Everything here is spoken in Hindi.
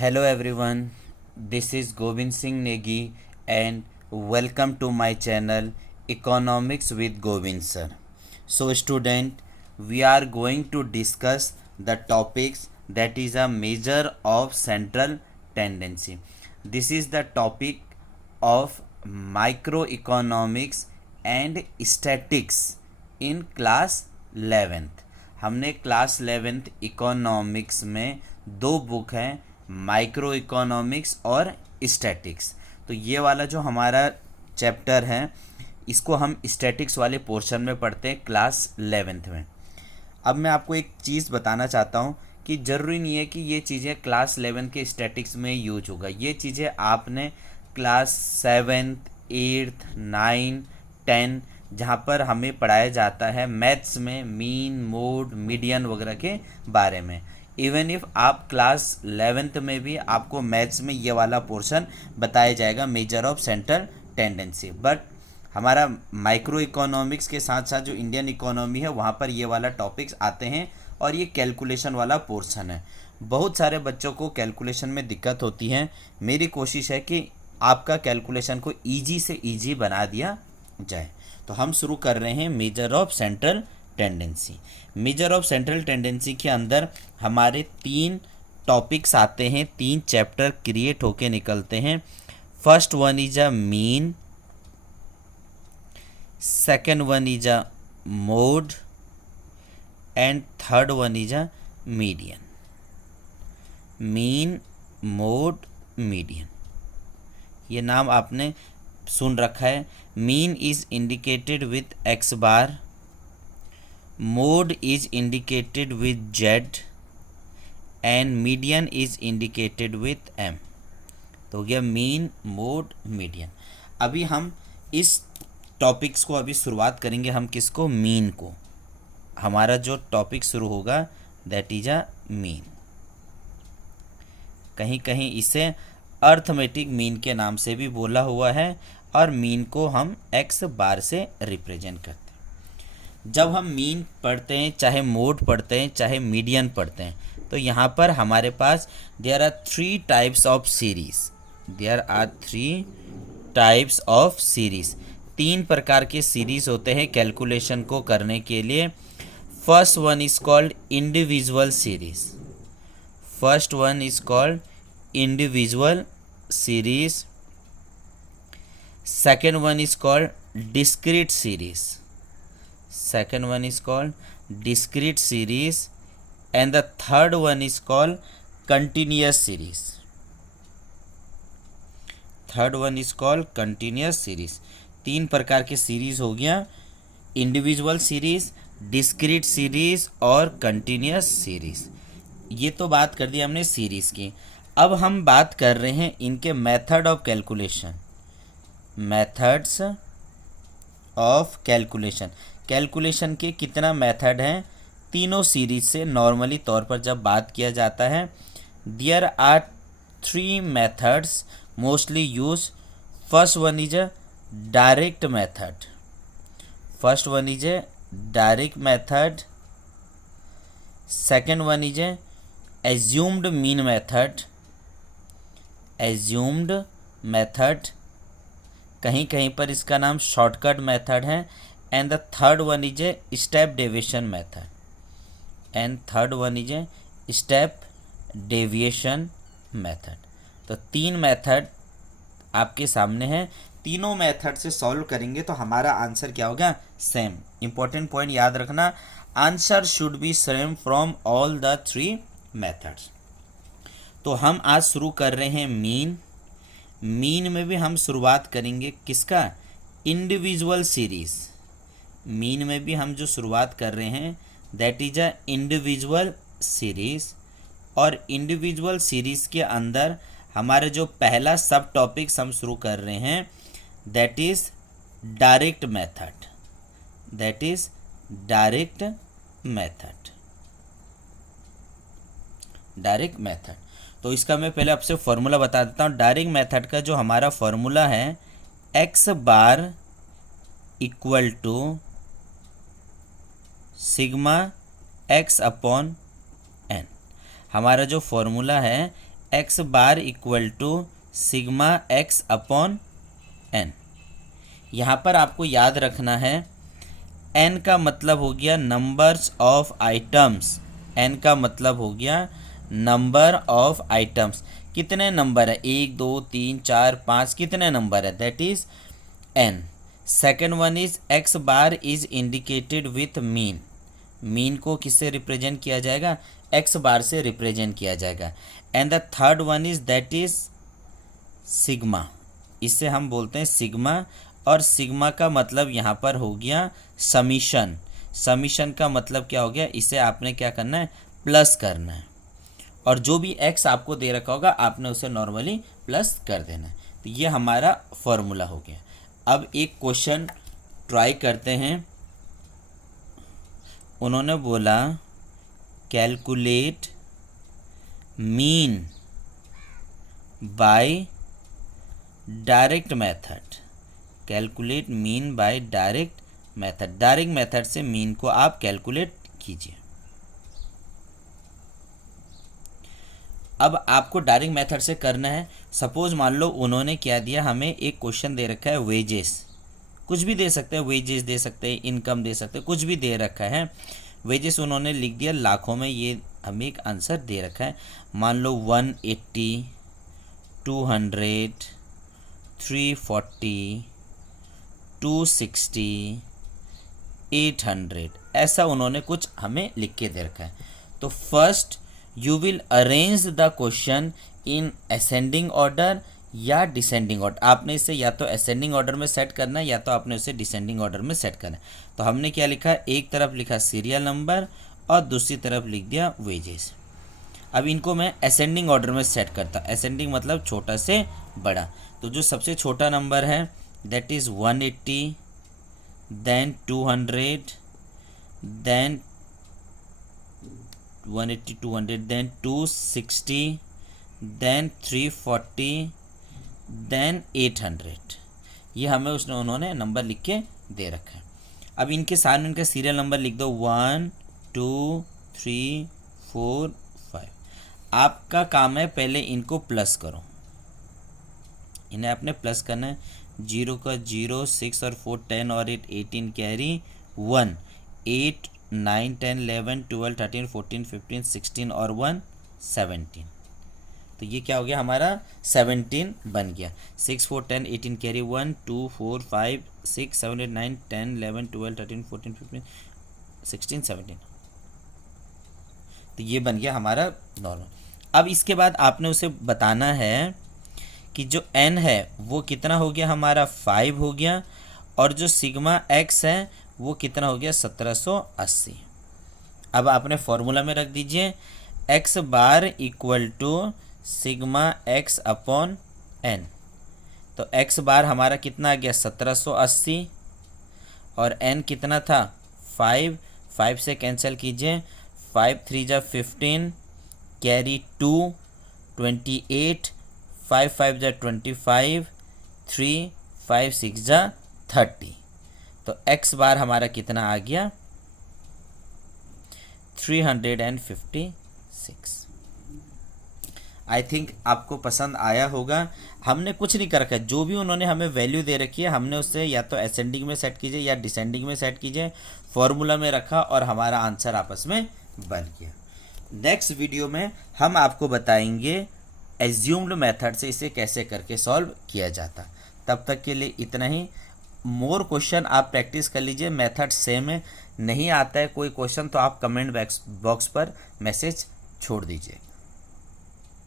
Hello everyone, this is Govind Singh Negi and welcome to my channel Economics with Govind sir. So student, we are going to discuss the topics that is a measure of central tendency. This is the topic of microeconomics and statistics in class 11th. हमने क्लास 11th इकोनॉमिक्स में दो बुक हैं, माइक्रो इकोनॉमिक्स और स्टैटिक्स। तो ये वाला जो हमारा चैप्टर है इसको हम स्टैटिक्स वाले पोर्शन में पढ़ते हैं क्लास 11th में। अब मैं आपको एक चीज़ बताना चाहता हूँ कि ज़रूरी नहीं है कि ये चीज़ें क्लास 11 के स्टैटिक्स में यूज होगा। ये चीज़ें आपने क्लास 7th 8th 9 10 जहाँ पर हमें पढ़ाया जाता है मैथ्स में मीन मोड मीडियन वगैरह के बारे में। इवन इफ आप क्लास 11th में भी आपको मैथ्स में ये वाला पोर्शन बताया जाएगा, measure of central tendency. But हमारा माइक्रो इकोनॉमिक्स के साथ साथ जो इंडियन इकोनॉमी है वहाँ पर ये वाला टॉपिक्स आते हैं और ये कैलकुलेशन वाला पोर्शन है। बहुत सारे बच्चों को कैलकुलेशन में दिक्कत होती है। मेरी कोशिश है कि आपका कैलकुलेशन को ईजी से ईजी बना दिया जाए। तो हम शुरू कर रहे हैं measure of central tendency. Measure of central tendency के अंदर हमारे 3 टॉपिक्स आते हैं, 3 चैप्टर क्रिएट होके निकलते हैं। First one is a mean, second one is a mode and third one is a median. Mean mode median, ये नाम आपने सुन रखा है। Mean is indicated with X bar, mode is indicated with Z and median is indicated with M. तो हो गया मीन मोड मीडियन। अभी हम इस टॉपिक्स को अभी शुरुआत करेंगे, हम किसको, मीन को। हमारा जो टॉपिक शुरू होगा दैट इज अ मीन। कहीं कहीं इसे अर्थमेटिक मीन के नाम से भी बोला हुआ है और मीन को हम एक्स बार से रिप्रेजेंट करते हैं। जब हम मीन पढ़ते हैं, चाहे मोड पढ़ते हैं, चाहे मीडियन पढ़ते हैं, तो यहाँ पर हमारे पास there are 3 types of series. There are 3 types of series. 3 प्रकार के सीरीज होते हैं कैलकुलेशन को करने के लिए। First one is called individual series. First one is called individual series. Second one is called discrete series. Second one is called discrete series and the third one is called continuous series. Third one is called continuous series. 3 प्रकार के सीरीज हो गया, इंडिविजुअल सीरीज, डिस्क्रीट सीरीज और कंटिन्यूस सीरीज। ये तो बात कर दी हमने सीरीज की। अब हम बात कर रहे हैं इनके method of calculation. Methods of calculation. Calculation के कितना मेथड हैं तीनों सीरीज से नॉर्मली तौर पर जब बात किया जाता है। There are 3 methods mostly use. First one is a direct method. First one is a direct method. Second one is a assumed mean method. Assumed method, कहीं कहीं पर इसका नाम शॉर्टकट मेथड है। And the third one is a step deviation method. And third one is a step deviation method. तो 3 मेथड आपके सामने हैं। तीनों मेथड से सॉल्व करेंगे तो हमारा आंसर क्या होगा, सेम। इंपॉर्टेंट पॉइंट याद रखना, answer should be same from all the 3 methods. तो हम आज शुरू कर रहे हैं मीन। मीन में भी हम शुरुआत करेंगे किसका, इंडिविजुअल सीरीज। मीन में भी हम जो शुरुआत कर रहे हैं that is a individual series. और इंडिविजुअल सीरीज के अंदर हमारे जो पहला सब टॉपिक्स हम शुरू कर रहे हैं that is direct method. That is direct method. Direct method, तो इसका मैं पहले आपसे फॉर्मूला बता देता हूँ। डायरेक्ट मेथड का जो हमारा फॉर्मूला है X bar equal to sigma X upon N. हमारा जो फॉर्मूला है X bar equal to sigma X upon N. यहाँ पर आपको याद रखना है एन का मतलब हो गया नंबर्स ऑफ आइटम्स। एन का मतलब हो गया नंबर ऑफ आइटम्स। कितने नंबर है, 1 2 3 4 5, कितने नंबर है, that is an. Second one is x bar is indicated with mean. Mean को किससे रिप्रेजेंट किया जाएगा, एक्स बार से रिप्रेजेंट किया जाएगा। And the third one is that is sigma. इससे हम बोलते हैं सिग्मा, और सिग्मा का मतलब यहाँ पर हो गया समीशन। समीशन का मतलब क्या हो गया, इसे आपने क्या करना है, प्लस करना है, और जो भी एक्स आपको दे रखा होगा आपने उसे नॉर्मली प्लस कर देना है। तो ये हमारा फॉर्मूला हो गया। अब एक क्वेश्चन ट्राई करते हैं। उन्होंने बोला calculate mean by direct method. Calculate mean by direct method. Direct method से मीन को आप कैलकुलेट कीजिए। अब आपको डायरेक्ट मेथड से करना है। सपोज मान लो उन्होंने क्या दिया, हमें एक क्वेश्चन दे रखा है वेजेस, कुछ भी दे सकते हैं, वेजेस दे सकते हैं, इनकम दे सकते हैं, कुछ भी दे रखा है। वेजेस उन्होंने लिख दिया लाखों में, ये हमें एक आंसर दे रखा है। मान लो 180, 200, 340, 260, 800, ऐसा उन्होंने कुछ हमें लिख के दे रखा है। तो first you will arrange the question in ascending order या डिसेंडिंग ऑर्डर। आपने इसे या तो असेंडिंग ऑर्डर में सेट करना है या तो आपने उसे डिसेंडिंग ऑर्डर में सेट करना है। तो हमने क्या लिखा, एक तरफ लिखा सीरियल नंबर और दूसरी तरफ लिख दिया वेजेस। अब इनको मैं असेंडिंग ऑर्डर में सेट करता। असेंडिंग मतलब छोटा से बड़ा। तो जो सबसे छोटा नंबर है that is 180, then 200, then 180, 200, then 260, then 340, then 800। ये हमें उन्होंने नंबर लिख के दे रखा है। अब इनके सामने इनका सीरियल नंबर लिख दो 1 2 3 4 5। आपका काम है पहले इनको प्लस करो, इन्हें आपने प्लस करना है। 0 का 0, 6 और 4 10 और 8 18 कैरी 1, 8 9 10 11 12 13 14 15 16 और 1 17। तो ये क्या हो गया हमारा 17 बन गया। 6 4 10 18 कैरी 1 2 4 5 6 7 8 9 10 11 12 13 14 15 16 17। तो ये बन गया हमारा नॉर्मल। अब इसके बाद आपने उसे बताना है कि जो n है वो कितना हो गया हमारा 5 हो गया, और जो सिग्मा x है वो कितना हो गया 1780। अब आपने फॉर्मूला में रख दीजिए x bar equal to sigma x upon n। तो x बार हमारा कितना आ गया 1780, और n कितना था 5। 5 से कैंसिल कीजिए, 5 3 जा 15, कैरी 2 28, 5 5 जा 25, 3 5 6 जा 30। तो x बार हमारा कितना आ गया 356। आई थिंक आपको पसंद आया होगा। हमने कुछ नहीं कर रखा है, जो भी उन्होंने हमें वैल्यू दे रखी है हमने उससे या तो असेंडिंग में सेट कीजिए या डिसेंडिंग में सेट कीजिए, फॉर्मूला में रखा और हमारा आंसर आपस में बन गया। नेक्स्ट वीडियो में हम आपको बताएंगे एज्यूम्ड मेथड से इसे कैसे करके सॉल्व किया जाता। तब तक के लिए इतना ही। मोर क्वेश्चन आप प्रैक्टिस कर लीजिए, मेथड सेम है। नहीं आता है कोई क्वेश्चन तो आप कमेंट बॉक्स पर मैसेज छोड़ दीजिए।